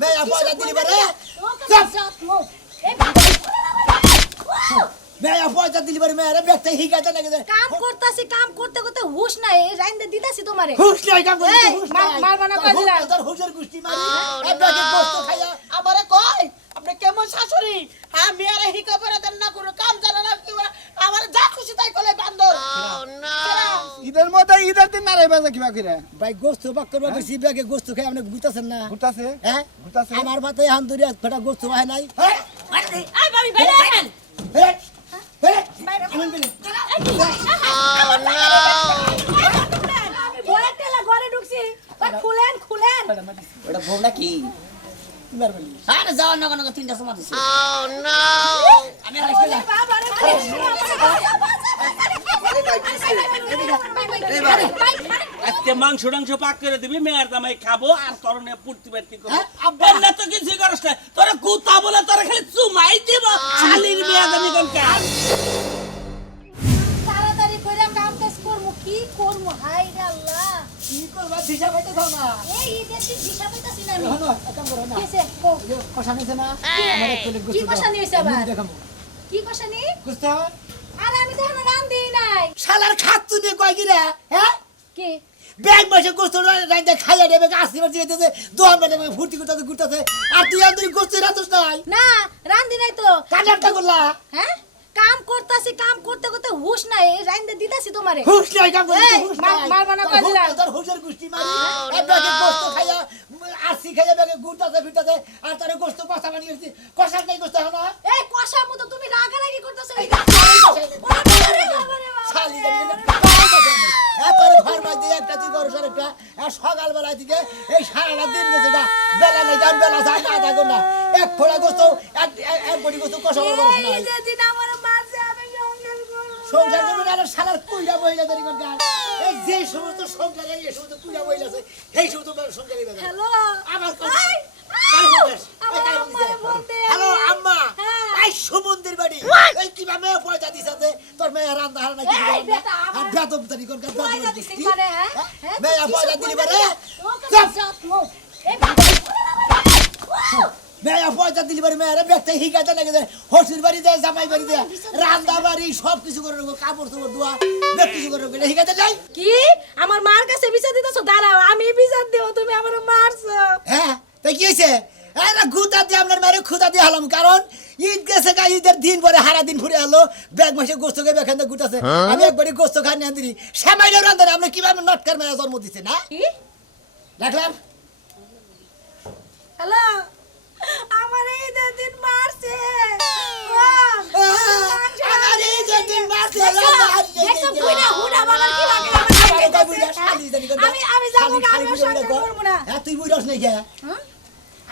মেয়া পয়সা দিলি বারে মেয়া পয়সা দিলি বারে মেয়া ব্যক্তি হিগাতে নাকি কাম করতাছি কাম করতে করতে হুশ নাই রাইন্দে দিতাছি তোমারে হুশ নাই কাম করতে হুশ নাই মারবা না কই দিলাম তোর হুশের গুষ্টি মারি এই ব্যাগে গোস্ত খাইয়া আমারে কই আপনি কেমন শাশুড়ি হ্যাঁ মেয়ারে হিকা পরে দেন না কোনো কাম জানা না কি আমার যা খুশি তাই কলে বান্দর ঈদের মধ্যে ঈদের দিন নারাই বাজা কিবা করে ভাই গোস্ত বাক করবা বেশি ব্যাগে গোস্ত খাই আপনি গুতাছেন না ঘুরতাছে হ্যাঁ ঘুরতাছে আমার মাথায় হান ধরে ফটা গোস্ত হয় নাই এই বাড়ি বাইরে আইন আমি বলে টেলা ঘরে ঢুকছি ওই খুলেন খুলেন ওটা বউ নাকি আরে যাও না কোনো তিনটা সময় দিছি আমি আর ওরে বাবা রে আজকে মাংস টাংস পাক করে দিবি মেয়ের দামাই খাবো আর তরণে পূর্তি ব্যক্তি করবো না তো কিছু করিস না তোরা কুতা বলে তোরা খালি চুমাই দিব শালির মেয়ে দামি কোনটা তাড়াতাড়ি কইরা কাম কাজ করমু কি করমু হাই রে আল্লাহ কি করবা দিশা পাইতে দাও না এই ঈদের দিন দিশা পাইতাছি না আমি হনো কাম করো না কিসে কো কষা নিছে না আমার এক প্লেট গোস্ত কি কষা নিয়েছে আবার? দেখাবো কি কষা নি গোস্ত আরে আমি তো এখনো রান দেই নাই শালার খাচ্ছু নিয়ে কয় গিরা হ্যাঁ কি ব্যাগ বসে গোস্ত রাইতে খাইয়া দেবে আসি বাজে যেতেছে দোয়ান বেটে ফুর্তি করতে ঘুরতেছে আর তুই আন্তরিক গোস্ত রাতস নাই না রান দি নাই তো কাটারটা করলা হ্যাঁ কাম করতাছি কাম করতে করতে হুশ নাই রাইন্দে দিতাছি তোমারে হুশ নাই কাম করতে এই, হুশ নাই মারবা না কই দিলাম তোর হুশের গুষ্টি মারি এই ব্যাগে গোস্ত খাইয়া আসি খাইয়া ব্যাগে ঘুরতেছে ফিরতেছে আর তারে গোস্ত কষা বানিয়েছি কষা নাই গোস্ত হলো এই কষা মতো তুমি রাগারাগি করতেছো শালি জানি না তোর ঘর মাঝে একটা তুই করছ একটা আর সকালবেলা থেকে এই সারাটা দিন গেছে গা বেলা নাই যান বেলা যায় না আধা ঘন্টা এক ফোড়া গোস্ত এক বড়ি গোস্ত কষা বড় এই নাই যে দিন আমার মাঝে আমি সংসার সংসার করব করবে না শালার কুইরা বইলা দেরি কর গান এই যে সমস্ত সংসারে এই সমস্ত কুইরা বইলা আছে সেই সমস্ত সংসারে বেদা হ্যালো আমার বলতে হ্যালো আম্মা হ্যাঁ। এই সুমন্দির বাড়ি এই কি মেয়ে পয়সা দিছে তোর মেয়ে রান্না হারা নাকি এই বেটা, আমার- বেতন তারি কর পয়সা দিছি মানে হ্যাঁ মেয়ে পয়সা দিলি বারে মেয়া পয়সা দিলি বাড়ি মেয়েরা ব্যক্তি হিগাতে নাকি হসির বাড়ি দেয় জামাই বাড়ি দেয় রান্না বাড়ি সব কিছু করে নেবো কাপড় চোপড় ধোয়া ব্যক্তি কিছু করে নেবো হিগাতে যাই কি আমার মার কাছে বিচার দিতেছো দাঁড়াও আমি বিচার দেব তুমি আমার মারছো হ্যাঁ তাই কি হয়েছে এরা গুতা দিয়ে আপনার মেরে খুদা দিয়ে হলাম কারণ ঈদ গেছে গা ঈদের দিন পরে হারা দিন ঘুরে এলো ব্যাগ মাসে গোস্ত খেয়ে এখান থেকে গুটাছে আমি একবারই গোস্ত খাই নিয়ে দিলি শ্যামাইলেও রান্ধে আপনি কিভাবে নটকার মেয়ে জন্ম দিচ্ছে না কি দেখলাম হ্যালো আমার এই দিন মারছে আমার এই যে দিন মাসে দেখছো বুইনা হুডা বাবার কি লাগে আমি আমি যাবো আমি সংসার করব না হ্যাঁ তুই বুঝাস নাই কে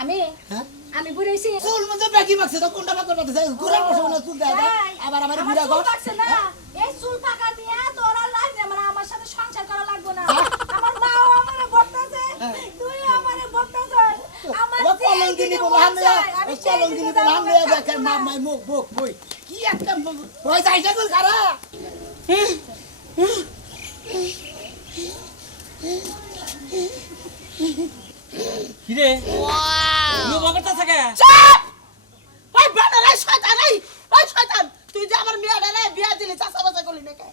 আমি হ্যাঁ আমি বুড়াইছি চুল মধ্যে ব্যাগি মাখছে তো কোনটা বাকর পাতে ঘুরার বসে না চুল দেয় আবার আমার বুড়া চুল গো পাকছে না এই চুল পাকা নিয়ে তোরা লাগবে মানে আমার সাথে সংসার করা লাগবে না আমার মাও আমারে বলতাছে তুই আমারে বলতাছিস আমার কলঙ্গিনী বললাম না কলঙ্গিনী বললাম না দেখে মামাই মুখ মুখ বই কি একটা ওই যাইছে গো কারা কি রে ওয়াও বগটা থাকে ওই বানারে শয়তান ওই শয়তান তুই যে আমার মেয়েটারে বিয়া দিলি চাচা বাচ্চা করলি না কে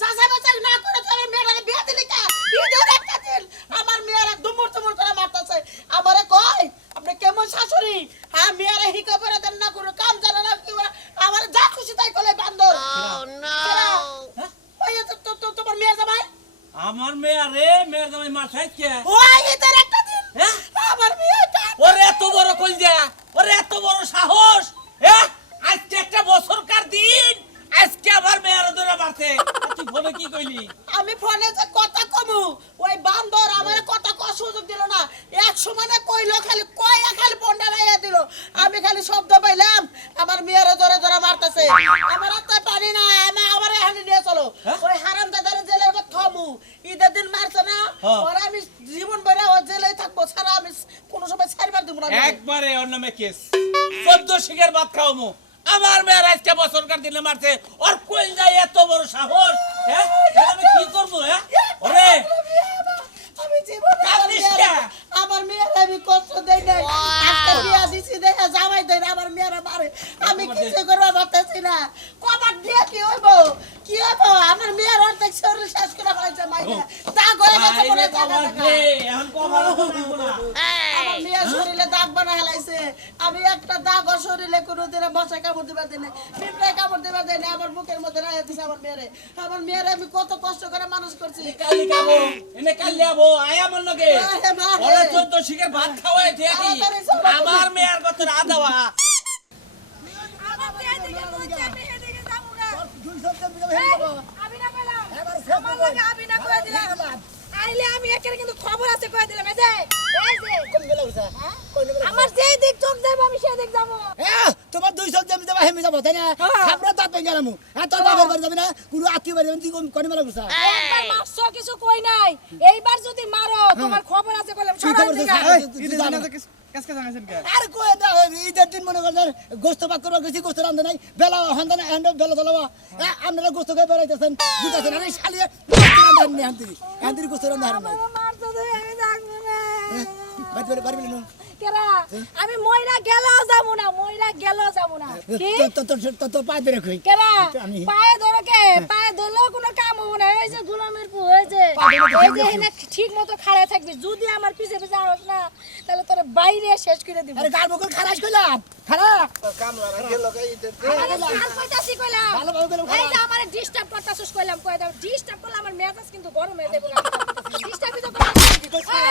চাচা বাচ্চা না করে তুই আমার মেয়েটারে বিয়া দিলি কে ঈদের একটা দিন আমার মেয়েরা দুমুর তুমুর করে মারতাছে আমারে কই আপনি কেমন শাশুড়ি হ্যাঁ মেয়েরা হিকা পরে দেন না কোনো কাম জানা না কি আমার যা খুশি তাই কলে বান্দর ওই তোমার মেয়ে জামাই আমার মেয়ে রে মেয়ের দামাই মাথায় কে ওই ঈদের একটা দিন হ্যাঁ আমার মেয়েটা ওরে এত বড় কইজা ওরে এত বড় সাহস হ্যাঁ আজকে একটা বছরকার দিন আজকে আমার মেয়ের ধরে মারতে তুই ফোনে কি কইলি আমি ফোনে যে কথা কমু ওই বান্দর আমার কথা কো সুযোগ দিল না এক সমানে কইলো খালি কইয়া খালি বন্ডা লাইয়া দিল আমি খালি শব্দ পাইলাম আমার মেয়ের ধরে ধরে মারতেছে আমার হাতে পানি না আমার এখানে নিয়ে চলো ওই হারামজাদার জেলের মধ্যে থমু ঈদের দিন মারছে না ওরা আমি জীবন ভরে ও জেলেই থাকবো ছাড়া আমি কোনো সময় ছাড়বার দেব না একবারে ওর নামে কেস 14 শিখের ভাত খাওয়ামু আমার মেয়ের আজকে বছরকার দিনে মারছে ওর কই যায় এত বড় সাহস হ্যাঁ আমি কি করব হ্যাঁ ওরে আমি জীবনে কাঁদিস কে? আমার মেয়ের আমি কষ্ট দেই নাই দিছি দেখে জামাই দেয় না, আমার মেয়েরা মারে। আমি কিছু করবো পারতেছি না। কবার দিয়ে কি হইবো? কি হইবো? আমার মেয়ের অর্ধেক শরীর শেষ করে ফেলাইছে মাইরে। দাগ হয়ে গেছে মনে হয় জায়গা জায়গা। এখন কভার করব না। আমার মেয়ের শরীরে দাগ বানা হেলাইছে। আমি একটা দাগও শরীরে কোনোদিনও মশা কামড় দিবা দেয় না, পিঁপড়ায় কামড় দিবা দেয় না, আমার বুকের মধ্যে রাখা দিছে আমার মেয়েরে। আমার মেয়েরে আমি কত কষ্ট করে মানুষ করছি। কালি খাবো এনে কালি আবো আয়া মন লগে আরে মা রে। ওরে 14 শিখের ভাত খাওয়াই ঠিকই তাড়াতাড়ি চলো। আমার মেয়ের কত আদাওয়া আমার যেদিকে বলছে আমি সেদিকে যাবো না। দুই সপ্তাহ বিয়ে এই, হয়ে গেল। আমি না পেলাম। এবার সে আমার লগে আমি না কয়ে দিলাম। আইলে আমি একের কিন্তু খবর আছে কয়ে দিলাম। এই যে, কোন গেল উঠা? কোন গেল? আমার যে দিক চোখ যাইবো আমি সেদিক যাবো। তোমার দুই সপ্তাহ আমি যাবো হেমি যাবো তাই না? হ্যাঁ। খাবরা তাত পেয়ে গেলাম। আর তোর বাবার বাড়ি যাবি না? কোনো আত্মীয় বাড়ি যাবি না? তুই কোন মেলা করছা? একবার মারছো কিছু কই নাই। এইবার যদি মারো তোমার খবর আছে কইলাম কি খবর সরাই আছে? দিগা। ঈদের দিনে তো কাজকে জানাইছেন কে? আর কই না ঈদের দিন মনে করেন গোস্ত পাক করবা গেছি গোস্ত রান্ধে নাই বেলা হন্দা না এন্ড বেলা দলাবা আপনারা গোস্ত খাই বেড়াইতেছেন বুঝাছেন আমি শালিয়ে গোস্ত রান্ধেন নি আন্তির গোস্ত রান্ধে হার নাই আমার মারছো তুই আমি যাবো না। বাইতে বেরে পারবি না কেরা আমি মইরা গেলেও যাবো না, মইরা গেলেও যাবো না। কি তো পাই বেরে কই কেরা আমি- পায়ে ধরো কে? পায়ে ধরলেও কোনো কাম হবো না। এই যে গোলামের পু হয়েছে এই যে এখানে ঠিক মতো খাড়া থাকবি। যদি আমার পিছে পিছে আস না তাহলে তোর বাইরে শেষ করে দিব। আরে গাল বকল খারাস কইলাম খারাপ কামলা গেল কে ঈদের দিন? আর কইতাছি কইলাম ভালোভাবে গেলাম, এই যে খারাপ। আমারে ডিস্টার্ব করতাছস কইলাম কই দাও। ডিস্টার্ব করলে আমার মেজাজ কিন্তু গরম হয়ে যাবে। ডিস্টার্বই তো করতাছ।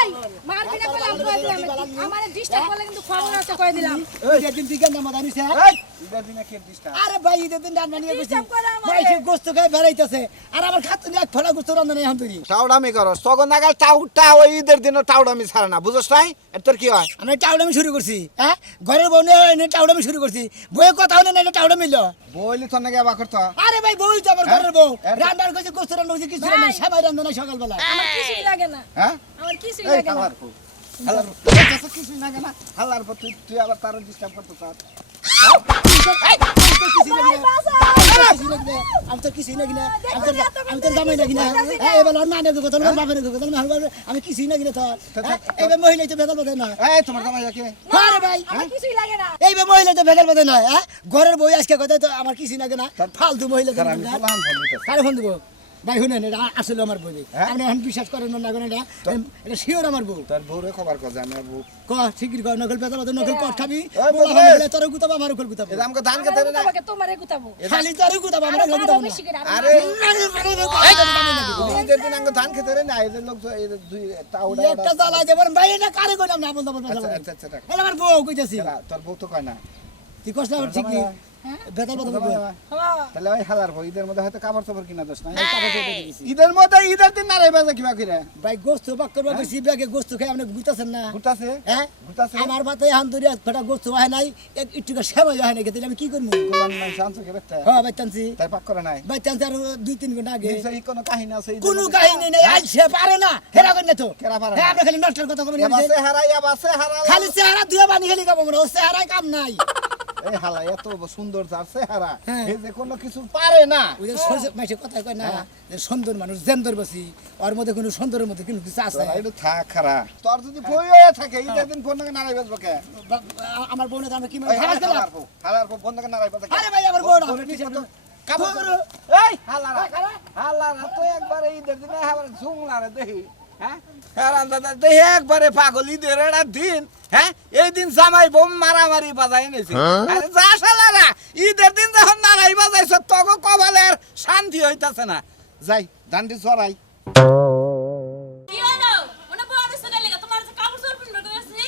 এই মারবি না কইলাম কই দিলাম। আমারে ডিস্টার্ব করলে কিন্তু খবর আছে কই দিলাম। ঈদের দিন তুই কেন মাদানিস এই, ঈদের দিনে কে ডিস্টার্ব? আরে ভাই ঈদের দিন রান্না নিয়ে গেছি ডিস্টার্ব করে আমারে। ভাই সে গোস্ত খাই বেড়াইতেছে আর আমার খাতুন এক ফলা গোস্ত রান্ধে নাই এখন তুই টাউডামি করস তখন নাগাল টাউটা ওই ঈদের দিনে টাউডামি ছাড়ে না, বুঝছ নাই? এর তোর কি হয়? আমি টাউডামি শুরু করছি হ্যাঁ ঘরের বউ নিয়ে এনে টাউডামি শুরু করছি বইয়ের কথা হলে না এটা টাউডামি মিলল বইলি তোর নাকি আবার করতো? আরে ভাই বই তো আমার ঘরের বউ হ্যাঁ? রান্নার কইছে গোস্ত রান্না কইছে কিছু রান্না সবাই রান্না নাই সকালবেলা আমার কিছুই লাগে না। হ্যাঁ? আমার কিছুই এই লাগে না। হালার পর। হালার পর। তোর কিছুই লাগে না? হালার পর তুই আবার তার ডিস্টার্ব করতে চাস? আমি তো কিছুই নাকি না আমি তো জামাই নাকি না এবার না নাকি কথা বাপের কথা আমি কিছুই নাকি না তোর এবার মহিলা তো ভেদাল বাদে না এই তোমার জামাই যাকে? আরে ভাই আমার কিছুই লাগে না। এইবার মহিলা তো ভেদাল বাদে নয় হ্যাঁ ঘরের বই আজকে কথা তো আমার কিছুই নাকি না ফালতু মহিলা তার আমি ফলান ফল দিতে। কারে ফোন দেবো ভাই শুনেন এটা আসলে আমার বই হ্যাঁ? আপনি এখন বিশ্বাস করেন না করেন এটা শিওর আমার বউ তোর বউরে খবর কর যে আমার বউ। ক ঠিকই কর নকল পেতা বাদে নকল কর খাবি ওই বলা বল, হলে তোর গুতাবো আমার কল গুতাবো এটা আমাকে ধান খেতে আমারে না। গুতাবো কে? তোমারে গুতাবো। খালি তোর গুতাবো আমার আরো গুতাবো বেশি করে আরো আরে না ঈদের দিন আমাকে ধান খেতে না, এদের লোক তো এই দুই টাউডা। একটা জ্বালাই দেবেন ভাই এটা কারে কইলাম না বলতে বলতে আচ্ছা আচ্ছা আচ্ছা রাখ। এলা আমার বউ কইতাছি তোর বউ তো কয় না। তুই কষ্ট আমার ঠিক নেই বেতাল কথা বলবো হ্যাঁ। তাহলে ওই হালার বউ ঈদের মধ্যে হয়তো কাপড় চাপড় কিনা দোষ নাই। ঈদের মধ্যে ঈদের দিন নারাই বাজে কিবা করে ভাই গোস্ত বাক করবা বেশি ব্যাগে গোস্ত খাই আপনি গুতাছেন না ঘুরতাছে হ্যাঁ ঘুরতাছে। আমার ভাতে হান ধরে ফটা গোস্ত হয় নাই একটু সেবা হয় নাই তাহলে আমি কি করবো কোরবান মাংস আনছো কে বেটা? হ্যাঁ ভাই টানছি তাই পাক করে নাই। ভাই টানছি আর 2-3 ঘন্টা আগে নিশ্চয়ই কোনো কাহিনী আছে ঈদের কোনো মধ্যে? কাহিনী নেই আজ সে পারে না হেরা করে না তো কেরা পারে না? হ্যাঁ আমরা খালি নষ্টের কথা বলি এবার চেহারা এবার চেহারা খালি চেহারা দুয়া বানি খালি কাম আমরা ও চেহারায় কাম নাই এই হালা এত সুন্দর তার চেহারা হ্যাঁ। এই যে কোনো কিছু পারে না। ওই যে সরষে মাসে কথা কয় না যে সুন্দর মানুষ জেন্দর বসি ওর মধ্যে কোনো সুন্দরের মধ্যে কোনো কিছু আছে তোরা একটু থাক খারা। তোর যদি বই হয়ে থাকে ঈদের দিন ফোন নাকি নারাই বাজবো কে? আমার বোনের আমরা কি ওই মানে খারাপ হালার বউ, হালার বউ ফোন নাকি নারাই বাজে কে? আরে ভাই আমার বোন ফোন আমার ঠিক পিছনে মতো কাপড় বউ। চোপড়। এই হালারা হালারা তো একবারে ঈদের দিনে আবার ঝুংলারে দেখি হ্যাঁ কারণ দাদা দেখি একবারে পাগল ঈদের একটা দিন হ্যাঁ এই দিন জামাই বোম মারামারি বাজাই এনেছে আরে যা শালারা ঈদের দিন যখন নারাই বাজাইছ তখন কপালের শান্তি হইতাছে না যাই ডান্ডি চড়াই কি হলো? মনে পড়ে আসছে না লাগা তোমার যে কাপড় চোপড় পিনবে কইছি।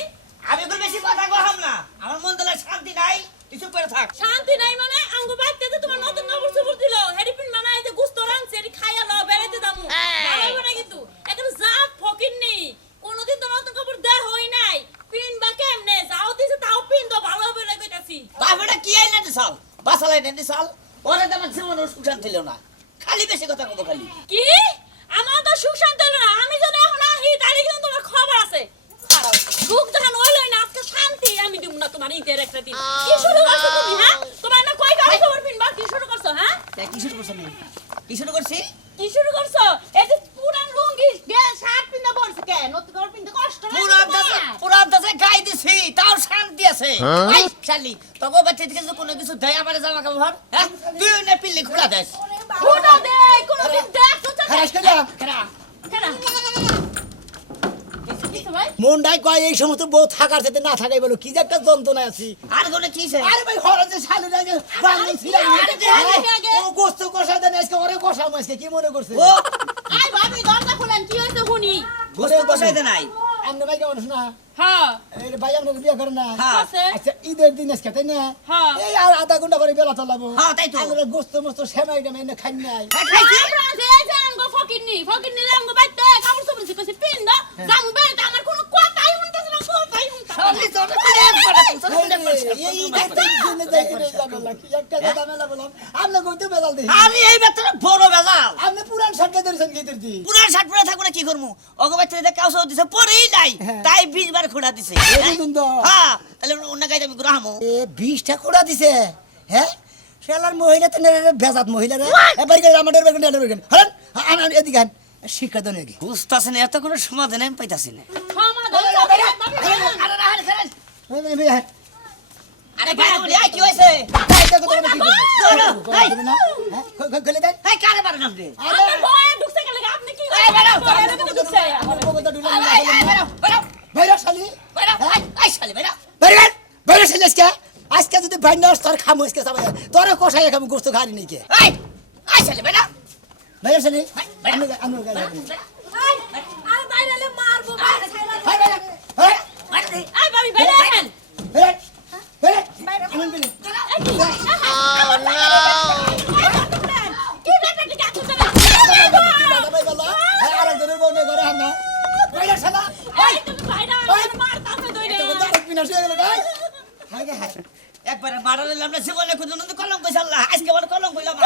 আমি তো বেশি কথা কহাম না আমার মন দলে শান্তি নাই কিছু করে থাক শান্তি নাই মানে আঙ্গু বাইতে যে তোমার নতুন কাপড় চোপড় দিল। হেডি পিন বানাই যে গুস্ত রানছে এটি খাইয়া লও বেড়াইতে দামু। ভালো না কিন্তু এখন জাত ফকির নেই। কোনদিন তো নতুন কাপড় দেয় হই নাই। পিন বা কেমনে যাও দিছে তাও পিন তো ভালো হবে না কইতাছি। বাপটা কি আইনা দিছাল বাসালাই নেন দিছাল ওরে তো আমার জীবনের সুশান ছিল না খালি বেশি কথা কব খালি কি? আমার তো সুখ শান্তি হলো না। আমি যদি এখন আহি তাহলে কিন্তু তোমার খবর আছে। সুখ যখন হইলই না আজকে শান্তি আমি দিব না তোমার ঈদের একটা দিন। কি শুরু করছো তুমি হ্যাঁ? তোমার না কই গাড়ি খবর পিনবা কি শুরু করছো হ্যাঁ? কি শুরু করছ না কি শুরু করছি কি শুরু করছো? এই যে পুরান লুঙ্গি গে শার্ট পিনতে বলছে কে? নতুন কাপড় পিনতে কষ্ট না? পুরান দাসে গাই দিছি তাও শান্তি আছে আছে এই শালি তবে বাচ্চা থেকে যে কোনো কিছু দেয় আমার জামা কাপড় হ্যাঁ তুই না পিল্লি খোলা দেস ফুটা দে কোনদিন দেখ তো খারাস করে কেনা কেনা কিছু ভাই মন্ডাই কয় এই সমস্ত বউ থাকার সাথে না থাকাই বলো কি যে একটা যন্ত্রণা আছি আর কোনে কিছে আরে ভাই হরজে শালির আগে বাংলা ছিলাম আরে দেখে আগে। ও গোস্ত কষা দেন আজকে ওরে কষাম আজকে কি মনে করছে ও আই ভাবি দরজা খুলেন কি হইছে শুনি গোস্ত বসাইতে নাই আপনি ভাই কেমন শোনা হ্যাঁ এই ভাই আমরা বিয়ে করেন না হ্যাঁ আছে আচ্ছা ঈদের দিন আজকে তাই না হ্যাঁ। এই আর আধা ঘন্টা পরে বেলা চলাবো হ্যাঁ, তাই তো। আমরা গোস্ত মস্ত সেমাই টামাই না খাই নাই খাইছি আমরা যে যে আমগো ফকিরনি আমগো বাইতে কাপড় চোপড় শিখছি পিন দাও জামু বাইতে আমার কোনো কথাই শুনতেছ না কথাই শুনতেছ সবই তো করে এই ঈদের দিন দিনে দেখি রে জামেলা কি একটা জামেলা বললাম আমরা কইতে বেজাল দিই আমি এই বেতনে বড় বেজাল আপনি পুরান সাতটা ধরেছেন কি দিদি পুরান শার্ট পরে থাকবো না কি করবো অগো বাচ্চাদের কাউসাও দিছে পরেই নাই তাই 20 বার খোঁড়া দিছে এই তো হ্যাঁ তাহলে অন্য গাইতে আমি গ্রামো এ 20টা কোড়া দিছে হ্যাঁ শালার মহিলা তো বেজাত মহিলা রে এবার করে আমাদের বেগুন ডালের বেগুন হ্যাঁ আন এদিকে আন শিক্ষা দেন নাকি বুঝতাছে না এত কোনো সমাধান আমি পাইতাছি না সমাধান আরে ভাই বলি কি হইছে খুলে দেন এই কারে পারে নাম রে আপনি বয়ে ঢুকছে গেলে আপনি কি ঢুকছে বাইরে শালি বেরা এই শালি বেরা বাইরে বাইরে শালি আজকে যদি বাইরে তোর খামো আজকে সবাই তোর কষাই খামো গোস্ত খালি নাকি এই এই শালি বেরা বাইরে শালি আমি গায়ে আর বাইরে মারবো বাইরে ছাইলা আই ভাবি বাইরে আহেন কি ব্যাপার কি কাকু করে এই তুমি বাইরে মারতাছে দইরে একবারে মারালে আমরা জীবনে কোনদিন কলম কইছ আল্লাহ আজকে বড় কলম কইলাম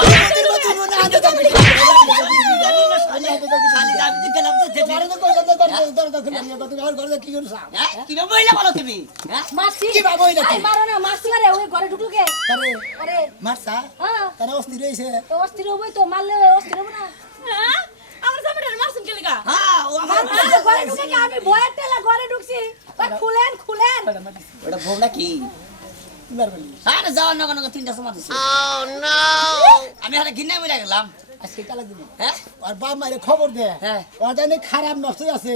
শালি দাম দিতে লাভ দিতে কি বইলা বলো তুমি হ্যাঁ মাসি কি বাবা হইলা আই মারো না মাসি আরে ওই ঘরে ঢুকলো কে আরে মারসা হ্যাঁ তারা অস্থির হয়েছে তো অস্থির হবই তো মারলে অস্থির হবো না হ্যাঁ আমার সামনে মারছেন কি লাগা হ্যাঁ ও আমার আর ঘরে ঢুকে কি আমি ভয়ের টেলা ঘরে ঢুকছি ওই খুলেন খুলেন ওটা বউ নাকি আরে যাও না কোনো তিনটা সময় দিছে আমি আরে গিন্না মিলা গেলাম আজকে কালা দিবি হ্যাঁ আর বাপ মায়ের খবর দে হ্যাঁ। ও জানি খারাপ নষ্টই আছে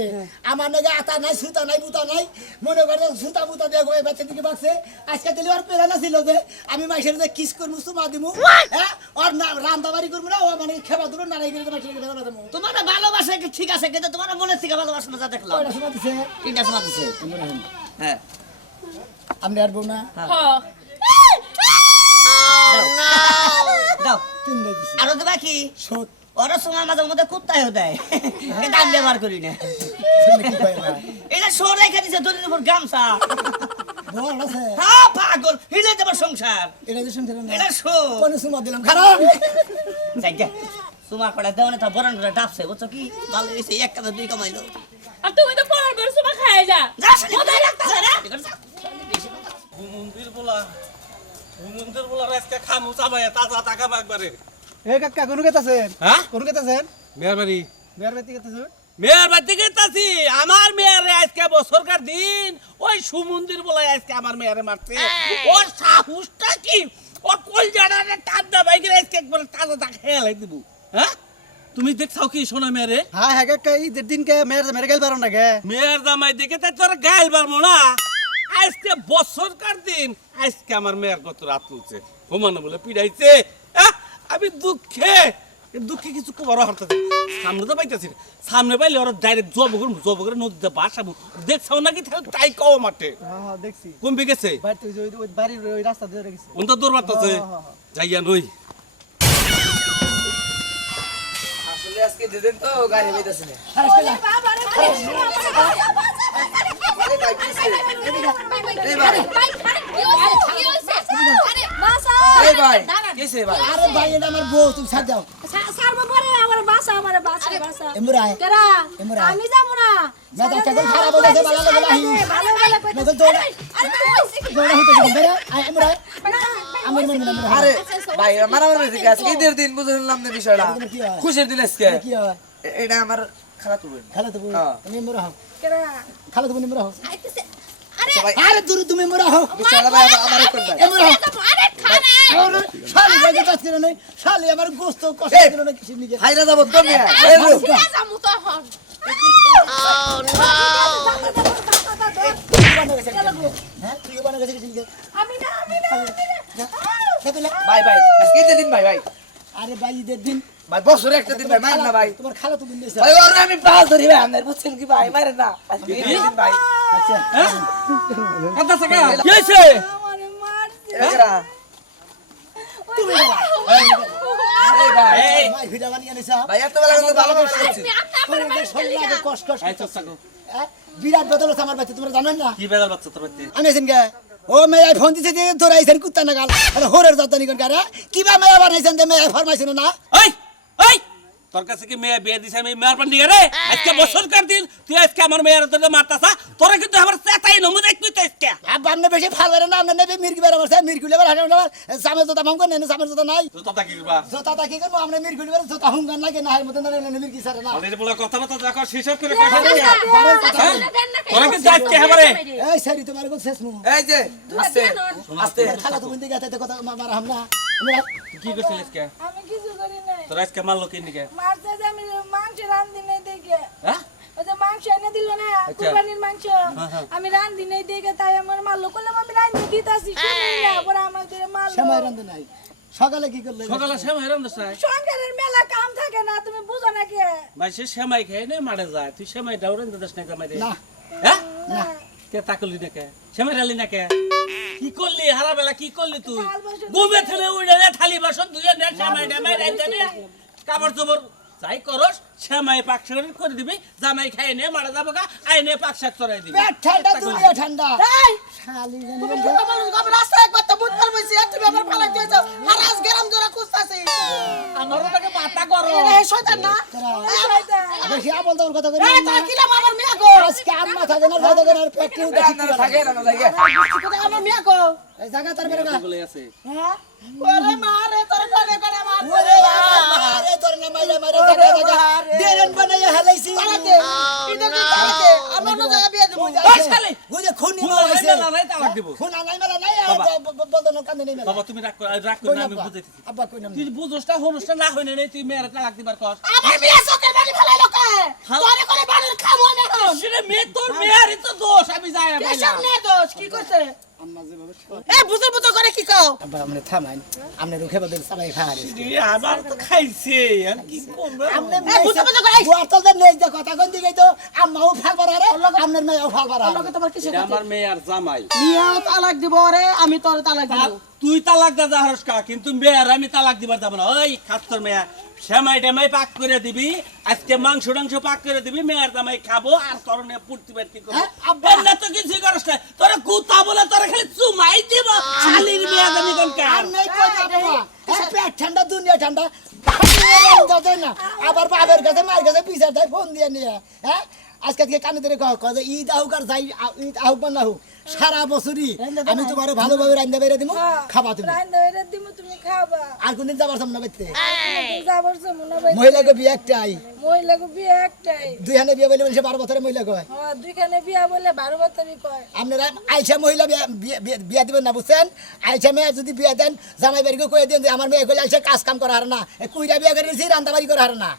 আমার নাকি আতা নাই সুতা নাই বুতা নাই মনে করে সুতা বুতা দিয়ে গো বাচ্চা দিকে বাঁচছে আজকে দিলে ওর প্ল্যান ছিল যে আমি মাইসের যে কিস করবো সুমা দিমু হ্যাঁ ওর না রান্দাবাড়ি করবো না ও মানে খেবা দেবো নারাই করে মাইসের খেবা দেবো তোমার ভালোবাসা কি ঠিক আছে কিন্তু তোমার মনে থেকে ভালোবাসা না যা দেখলাম ওইটা সুমা দিছে তিনটা সময় দিছে হ্যাঁ আপনি আর বউ না হ্যাঁ দাও তিনটা দিছে আরো দেবা কি সত ওরা সময় মাঝে মধ্যে কুত্তায় দেয় কিন্তু আমি ব্যবহার করি না তুমি কি কয় না এটা সরে রেখে দিছে দলির উপর গামছা বল আছে হ্যাঁ পাগল হিলে দেবার সংসার এটা যে শুনতে না এটা শো কোন সুমা দিলাম খারাপ জায়গা তোমার কটা দেওয়া তা বরণ করে ডাবছে বুঝছো কি ভালো হয়েছে এক কাজে দুই কামাইলো আর তুমি তো পড়ার বের সুবা খাই যা যা শালি কোথায় লাগতাছে রে হুমুন্দের বলা আজকে খামু চাবাই তাজা টাকা একবারে এ কাকা কোন কেতাছেন হ্যাঁ কোন কেতাছেন মেয়ের বাড়ি বিয়ার বাতি কেতাছেন মেয়ের বাড়ি গেতাছি আমার মেয়েরে আজকে বছরকার দিন ওই সুমন্দির বলে আজকে আমার মেয়েরে মারছে ওর সাহসটা কি ওর কলজাড়ারে টান্ডা বাইকে আজকে একবার তাজা টাকা খেয়ালাই দিব হ্যাঁ তুমি দেখছাও কি সোনা মেয়েরে হ্যাঁ হ্যাঁ কাকা ঈদের দিন কে মেরে গেল পারো না কে মেয়ের জামাই দেখে তাই তোর গাইল পারবো না আজকে বছরকার দিন আজকে আমার মেয়ের কত রাত তুলছে ঘুমানো বলে পিড়াইছে আমি দুঃখে কিছু বড় হারতে সামনে তো পাইতেছি না। সামনে পাইলে ওরা ডাইরেক্ট জব করে নদীতে বাসাবো দেখছাও নাকি তাই কও মাঠে হ্যাঁ হ্যাঁ দেখছি কমবে গেছে বাড়িতে ওই বাড়ির ওই রাস্তা দিয়ে গেছে অন্ত দূর মারতেছে যাইয়া নই আসলে আজকে দিদিন তো গাড়ি পাইতেছে না ওরে বাবা রে কি হইছে আরে বাসা এই ভাই কিসে ভাই আরে ভাই এটা আমার বউ তুমি ছাড় দাও সারবো পরে আমার বাসা বাসা এমরাই কেরা এমরা। আমি যাবো না না তো চাকর খারাপ হয়ে গেছে ভালো লাগে না ভালো ভালো কই নকল দৌড়া আরে তুই হইছে কি দৌড়া হইতে বেরা এমরাই আমার মনে না আরে ভাই মারামারি হয়েছে কি আজকে ঈদের দিন বুঝলাম না বিষয়টা কি হয়? খুশির দিন আজকে কি হয় এটা আমার খালা তুলবেন খালা তো হ্যাঁ। তুমি এমরা হও কেরা খালা তো এমরা হও আইতেছে আচ্ছা ভাই আরে দূর তুমি মোরা হো বিশালা ভাই আমার কোন ভাই এ মোরা হো আরে খানা আরে শালি জায়গা কাজ করে নাই শালি আমার গোস্ত কষ্ট করে না কিছু নিয়ে হাইরা যাব তো মিয়া এই লো যামু তো হন হ্যাঁ তুই বানা গেছিস কি আমি না ভাই ভাই আজকে ঈদের দিন ভাই ভাই আরে ভাই ঈদের দিন ভাই বছরে একটা দিন ভাই মারেন না ভাই তোমার খালা তো দিন দিয়েছে ভাই ওর আমি পাল ধরি ভাই আমার বুঝছেন কি ভাই মারেন না আজকে ঈদের দিন ভাই আচ্ছা কথা সাকা কি হইছে আমারে মারছে এরা তুমি এই ভাই এই ভাই ভিডিও বানিয়ে নিছা ভাই এত বেলা কিন্তু ভালো করে করছিস কষ্ট কষ্ট এই তো সাকো বিরাট বদল আছে আমার বাচ্চা তোমরা জানেন না কি বেজাল বাচ্চা তোর বাচ্চা আমি আছেন কে ও মেয়ে ফোন দিছে যে তোরা আইছেন কুত্তা না গাল আরে হোরের জাতানি কোন কারে কিবা মেয়ে বানাইছেন যে মেয়ে ফরমাইছেন না এই এই তোর কাছে কি মেয়ে বিয়ে দিছে আমি মেয়ের পান্ডি রে আজকে বছর কার দিন তুই আজকে আমার মেয়ের তোর মারতাছা তোরা কিন্তু আমার চেতাই নমু দেখবি তো আজকে আব্বা বেশি ফাল বেরে না আপনি নেবে মিরকি বেরে বসে মিরকুলে বেরে হাঁটা হাঁটা সামনে জোতা মাম করে নেন সামনে জোতা নাই তুই তো কি করবা জোতা কি করবো আপনি মিরকুলে বেরে জোতা হুম গান লাগে না হয় মতন না মিরকি সারে না অলরেডি বলা কথা কথা যা কর হিসাব করে কইছ না বারে কথা তোরা কি যাচ্ছে হাবারে এই সারি তোমার কোন শেষ মু এই যে আস্তে আস্তে খালা তো বন্ধে গেতে কথা মারা হামনা কি করছিস আজকে আমি কিছু করি নাই তোরা আজকে মারলো কি নিকে মারতে যে আমি মাংস রান্ধি নাই দেখে হ্যাঁ ওই যে মাংস এনে দিল না কুরবানির মাংস আমি রান্ধি নাই দেখে তাই আমার মারলো করলাম আমি রান্ধি দিতাছি শুনি না পরে আমাদের মারলো সময় রান্ধে নাই সকালে কি করলে সকালে সেমাই রান্না চাই সংসারের মেলা কাম থাকে না তুমি বুঝো না কে ভাই সে সেমাই খাই না মারে যায় তুই সেমাই ডাউরেন দাস না কামাই দে না হ্যাঁ না কে তাকলি না কে সেমাই রালি না কে কি করলি হারা বেলা কি করলি তুই ঘুমে থেকে উড়ে রে থালি বাসন ধুয়ে নে সেমাই ডামাই রাইতে নে কাপড় চোপড় যাই করস সেমাই পাক করে দিবি জামাই খাই নে মারা যাবো গা আইনে পাক শাক চড়াই দিবি পেট ঠান্ডা দুনিয়া ঠান্ডা এই শালি জানি তুমি ছোট মানুষ আমি রাস্তায় একবার তো বুঝ পারবছি তুমি আমার পালা দিয়েছ হারাস গরম জোরা খুঁজতাছি আমার লাগে মাথা গরম এই শয়তান না বেশি আবল তোর কথা করি এই তা কিলাম আমার মিয়া গো আজকে আম্মা থাকে না দাদা করে আর পেট কেউ দেখি আপনারা থাকে না জায়গা কোথায় আমার মিয়া গো এই জায়গা তার বেরো বলে আছে হ্যাঁ ওরে মারে তোর কোনে কোনে মার ওরে আরে তোর না মাইরা মাইরা জায়গা জায়গা দেরেন বানাইয়া হেলাইছি তালাকে ইদের দিন তালাকে আমি অন্য জায়গায় বিয়ে দেবো ওই শালি বুঝে খুনি ফুল মারাইছে না নাই তালাক দিব খুন আনাই মেলা নাই বদন কান্দে নেই মেলা বাবা তুমি রাগ কর কই না না আমি আব্বা? বুঝাইতেছি আব্বা কই না তুই বুঝোসটা হনুসটা না হইনে নেই তুই মেয়ের তালাক দিবার কর আমার মিয়া চোখের বাড়ি ফেলাইলো কে তোরে করে বাড়ির খামো না এখন সেটা মেয়ে তোর মেয়েরই তো দোষ আমি যাই দেশের মেয়ে দোষ কি করছে আম্মা যেভাবে এই বুঝর বুঝর করে কি কও আব্বা আমনে থামাইন আমনে রুখে বদল সবাই খাহারে আমার তো খাইছে আর কি করবে আমনে এই বুঝর বুঝর করে বুয়াতল দে নেই যে কথা কোন দিকে তো আম্মাও ফাল বাড়ারে আমনের মেয়েও ফাল বাড়ারে লোকে তোমার কিসে এটা আমার মেয়ে আর জামাই মিয়া তালাক দিব রে আমি তোর তালাক দিব তুই তালাক দা যাহরস কা কিন্তু মেয়ের আমি তালাক দিবার যাব না ওই খাস্তর মেয়া সেমাই টেমাই পাক করে দিবি আজকে মাংস টাংস পাক করে দিবি মেয়ের জামাই খাবো আর তোর মেয়ে পুর্তি পার্টি করবো আব্বা। না তো কিছু করস না তোরা গুতা বলে তোরা খালি চুমাই দিব শালির মেয়ে জানি কোন কার আমনে কই আব্বা এই পেট ঠান্ডা দুনিয়া ঠান্ডা যাতে না আবার বাবার কাছে মার কাছে বিচার দেয় ফোন দিয়ে নিয়ে হ্যাঁ আজকে থেকে কানে ধরে কয় যে ঈদ আহুক আর যাই ঈদ আহুক বা না হোক সারা বছরই আমি তোমার ভালোভাবে রান্না বেড়ে দিব খাবা তুমি রান্ধা এর দিমু তুমি খাবা আর কোনদিন যাবার সামনে বাইতে যাবার সময় ভাই মহিলাকে বিয়ে একটাই মহিলাকে বিয়ে একটাই দুইখানে বিয়ে বলে সে 12 বছরের মহিলা কয় হ্যাঁ দুইখানে বিয়া বলে 12 বছরই কয় আপনারা আইসা মহিলা বিয়া দিবেন না বুঝছেন আইসা মেয়ে যদি বিয়া দেন জামাই বাড়িকে কয়ে দেন যে আমার মেয়ে কইলে আইসা কাজ কাম করা হার না কুইরা বিয়া করে দিয়েছি রান্না বাড়ি করা হার না